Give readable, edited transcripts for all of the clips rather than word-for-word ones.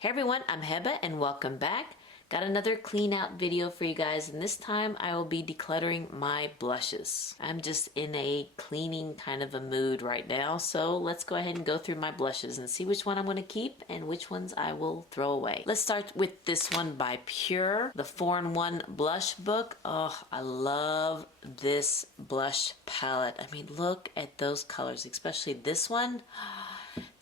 Hey everyone, I'm Heba and welcome back. Got another clean out video for you guys, and this time I will be decluttering my blushes. I'm just in a cleaning kind of a mood right now, so let's go ahead and go through my blushes and see which one I'm going to keep and which ones I will throw away. Let's start with this one by Pure, the 4-in-1 blush book. Oh, I love this blush palette. I mean, look at those colors, especially this one.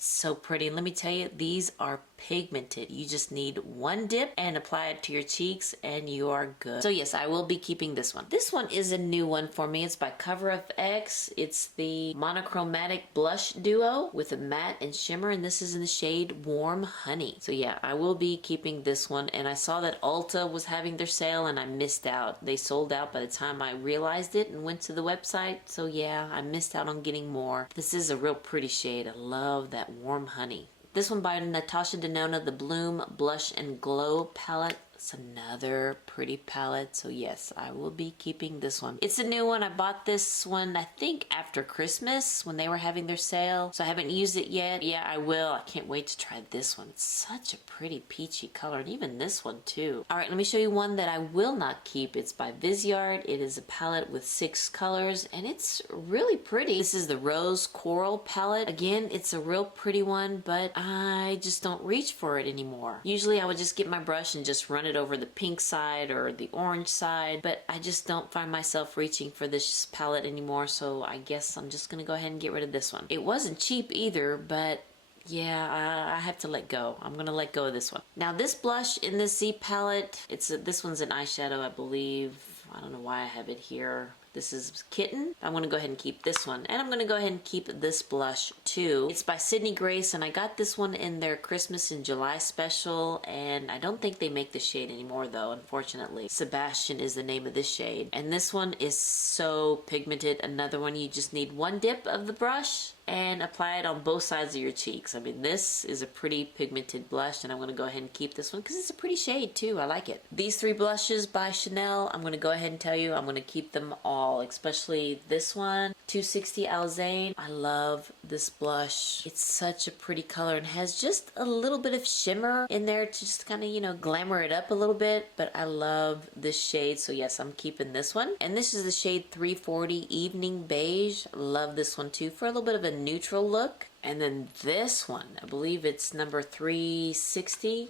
So pretty. And let me tell you, these are pigmented. You just need one dip and apply it to your cheeks and you are good. So yes, I will be keeping this one. This one is a new one for me. It's by CoverFX. It's the monochromatic blush duo with a matte and shimmer, and this is in the shade Warm Honey. So yeah, I will be keeping this one, and I saw that Ulta was having their sale and I missed out. They sold out by the time I realized it and went to the website. So yeah, I missed out on getting more. This is a real pretty shade. I love that Warm Honey. This one by Natasha Denona, the Bloom Blush and Glow palette. It's another pretty palette, so yes, I will be keeping this one. It's a new one. I bought this one, I think, after Christmas when they were having their sale, so I haven't used it yet. Yeah, I will. I can't wait to try this one. It's such a pretty peachy color, and even this one too. All right, let me show you one that I will not keep. It's by Viseart. It is a palette with 6 colors, and it's really pretty. This is the Rose Coral palette. Again, it's a real pretty one, but I just don't reach for it anymore. Usually I would just get my brush and just run it over the pink side or the orange side, but I just don't find myself reaching for this palette anymore, so I guess I'm just gonna go ahead and get rid of this one. It wasn't cheap either, but yeah, I have to let go. I'm gonna let go of this one. Now this blush in this Z palette, this one's an eyeshadow, I believe. I don't know why I have it here. This is Kitten. I'm going to go ahead and keep this one. And I'm going to go ahead and keep this blush too. It's by Sydney Grace, and I got this one in their Christmas in July special, and I don't think they make the shade anymore though, unfortunately. Sebastian is the name of this shade. And this one is so pigmented. Another one, you just need one dip of the brush and apply it on both sides of your cheeks. I mean, this is a pretty pigmented blush, and I'm going to go ahead and keep this one because it's a pretty shade too. I like it. These 3 blushes by Chanel, I'm going to go ahead and tell you, I'm going to keep them all, especially this one, 260 Alezane. I love this blush. It's such a pretty color and has just a little bit of shimmer in there to just kind of, you know, glamour it up a little bit, but I love this shade, so yes, I'm keeping this one. And this is the shade 340 Evening Beige. Love this one too for a little bit of a neutral look. And then this one, I believe it's number 360,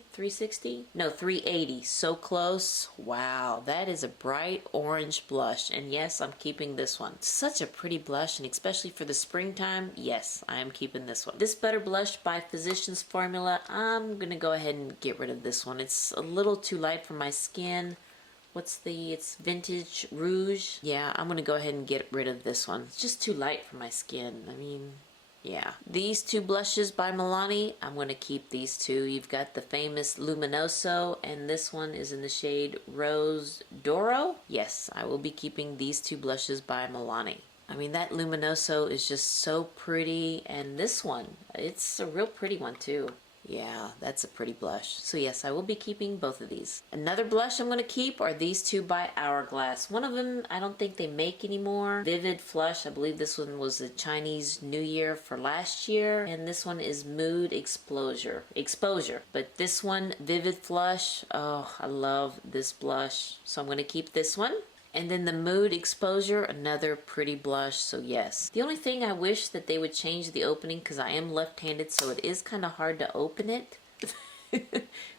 no, 380, so close. Wow, that is a bright orange blush, and yes, I'm keeping this one. Such a pretty blush, and especially for the springtime, yes, I am keeping this one. This Butter Blush by Physicians Formula, I'm gonna go ahead and get rid of this one. It's a little too light for my skin. It's Vintage Rouge. Yeah, I'm gonna go ahead and get rid of this one. It's just too light for my skin. I mean, yeah. These 2 blushes by Milani, I'm going to keep these 2. You've got the famous Luminoso, and this one is in the shade Rose Doro. Yes, I will be keeping these 2 blushes by Milani. I mean, that Luminoso is just so pretty, and this one, it's a real pretty one too. Yeah, that's a pretty blush. So yes, I will be keeping both of these. Another blush I'm going to keep are these 2 by Hourglass. One of them I don't think they make anymore. Vivid Flush. I believe this one was the Chinese New Year for last year. And this one is Mood Exposure. But this one, Vivid Flush, oh, I love this blush. So I'm going to keep this one. And then the Mood Exposure, another pretty blush, so yes. The only thing I wish that they would change the opening, because I am left-handed, so it is kind of hard to open it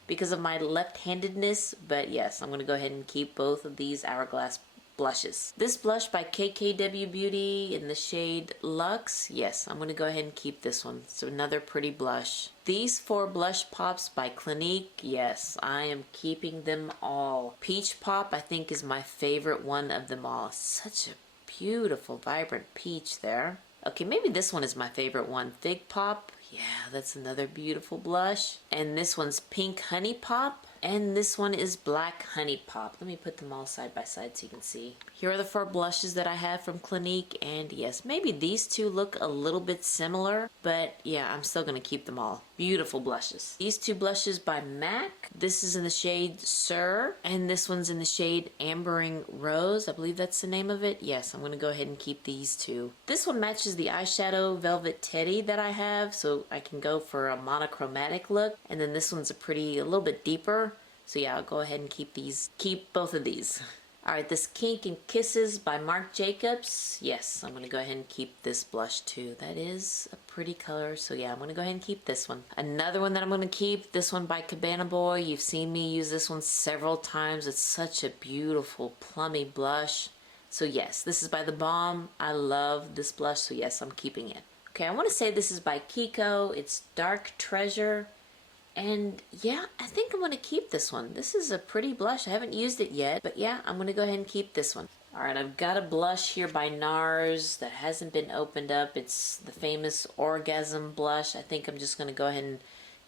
because of my left-handedness. But yes, I'm going to go ahead and keep both of these Hourglass blushes. This blush by KKW Beauty in the shade Luxe, yes, I'm going to go ahead and keep this one. So another pretty blush. These 4 blush pops by Clinique, yes, I am keeping them all. Peach Pop, I think, is my favorite one of them all. Such a beautiful, vibrant peach there. Okay, maybe this one is my favorite one. Fig Pop, yeah, that's another beautiful blush. And this one's Pink Honey Pop. And this one is Black Honey Pop. Let me put them all side by side so you can see. Here are the 4 blushes that I have from Clinique, and yes, maybe these 2 look a little bit similar, but yeah, I'm still gonna keep them all. Beautiful blushes. These 2 blushes by MAC. This is in the shade Sir, and this one's in the shade Amberen Rose. I believe that's the name of it. Yes, I'm gonna go ahead and keep these 2. This one matches the eyeshadow Velvet Teddy that I have, so I can go for a monochromatic look, and then this one's a little bit deeper. So yeah, I'll go ahead and keep both of these. Alright, this Kink and Kisses by Marc Jacobs. Yes, I'm going to go ahead and keep this blush too. That is a pretty color, so yeah, I'm going to go ahead and keep this one. Another one that I'm going to keep, this one by Cabana Boy. You've seen me use this one several times. It's such a beautiful plummy blush. So yes, this is by TheBalm. I love this blush, so yes, I'm keeping it. Okay, I want to say this is by Kiko. It's Dark Treasure. And yeah, I think I'm going to keep this one. This is a pretty blush. I haven't used it yet, but yeah, I'm going to go ahead and keep this one. Alright, I've got a blush here by Nars that hasn't been opened up. It's the famous Orgasm blush. I think I'm just going to go ahead and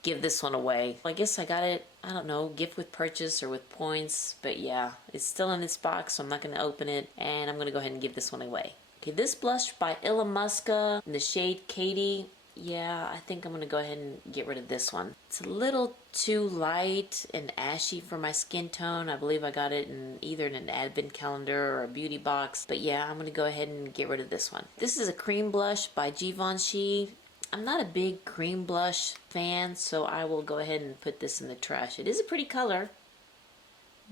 give this one away. I guess I got it, I don't know, gift with purchase or with points, but yeah, it's still in its box, so I'm not going to open it, and I'm going to go ahead and give this one away. Okay, this blush by Illamasque in the shade Katy. Yeah, I think I'm going to go ahead and get rid of this one. It's a little too light and ashy for my skin tone. I believe I got it in either in an advent calendar or a beauty box. But yeah, I'm going to go ahead and get rid of this one. This is a cream blush by Givenchy. I'm not a big cream blush fan, so I will go ahead and put this in the trash. It is a pretty color,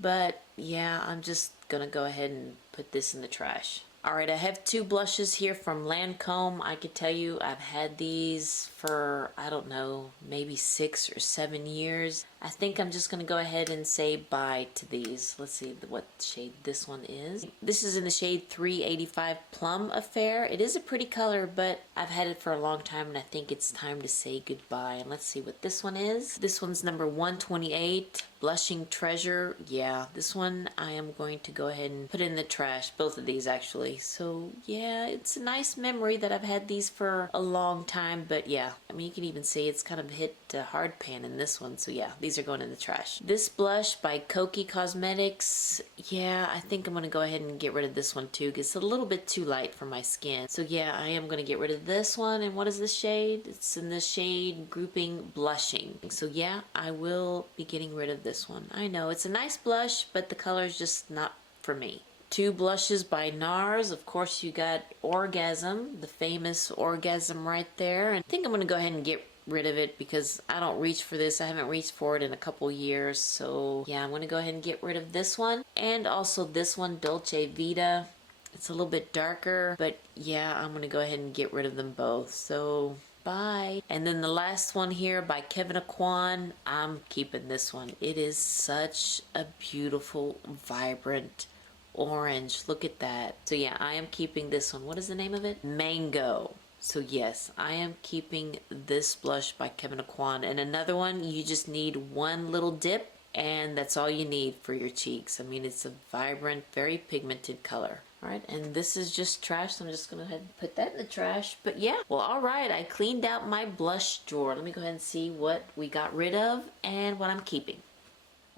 but yeah, I'm just going to go ahead and put this in the trash. Alright, I have 2 blushes here from Lancome. I could tell you I've had these for, I don't know, maybe 6 or 7 years. I think I'm just going to go ahead and say bye to these. Let's see what shade this one is. This is in the shade 385 Plum Affair. It is a pretty color, but I've had it for a long time and I think it's time to say goodbye. And let's see what this one is. This one's number 128, Blushing Treasure. Yeah, this one I am going to go ahead and put in the trash. Both of these actually. So yeah, it's a nice memory that I've had these for a long time, but yeah, I mean, you can even see it's kind of hit hard pan in this one, so yeah, these are going in the trash. This blush by Kokie Cosmetics, yeah, I think I'm going to go ahead and get rid of this one too, because it's a little bit too light for my skin. So yeah, I am going to get rid of this one, and what is this shade? It's in the shade Grouping Blushing. So yeah, I will be getting rid of this one. I know, it's a nice blush, but the color is just not for me. 2 blushes by Nars. Of course, you got Orgasm, the famous Orgasm right there. And I think I'm going to go ahead and get rid of it because I don't reach for this. I haven't reached for it in a couple years. So yeah, I'm going to go ahead and get rid of this one. And also this one, Dolce Vita. It's a little bit darker, but yeah, I'm going to go ahead and get rid of them both. So bye. And then the last one here by Kevyn Aucoin. I'm keeping this one. It is such a beautiful, vibrant orange. Look at that. So yeah, I am keeping this one. What is the name of it? Mango. So yes, I am keeping this blush by Kevyn Aucoin. And another one, you just need one little dip and that's all you need for your cheeks. I mean, it's a vibrant, very pigmented color. Alright, and this is just trash, so I'm just going to go ahead and put that in the trash. But yeah, well, alright, I cleaned out my blush drawer. Let me go ahead and see what we got rid of and what I'm keeping.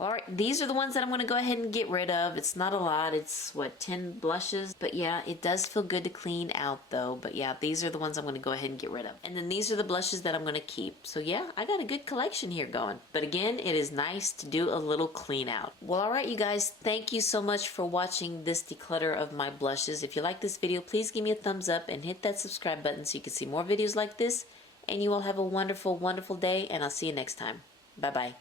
Alright, these are the ones that I'm going to go ahead and get rid of. It's not a lot. It's, what, 10 blushes? But yeah, it does feel good to clean out, though. But yeah, these are the ones I'm going to go ahead and get rid of. And then these are the blushes that I'm going to keep. So yeah, I got a good collection here going. But again, it is nice to do a little clean out. Well, alright, you guys, thank you so much for watching this declutter of my blushes. If you like this video, please give me a thumbs up and hit that subscribe button so you can see more videos like this. And you all have a wonderful, wonderful day, and I'll see you next time. Bye-bye.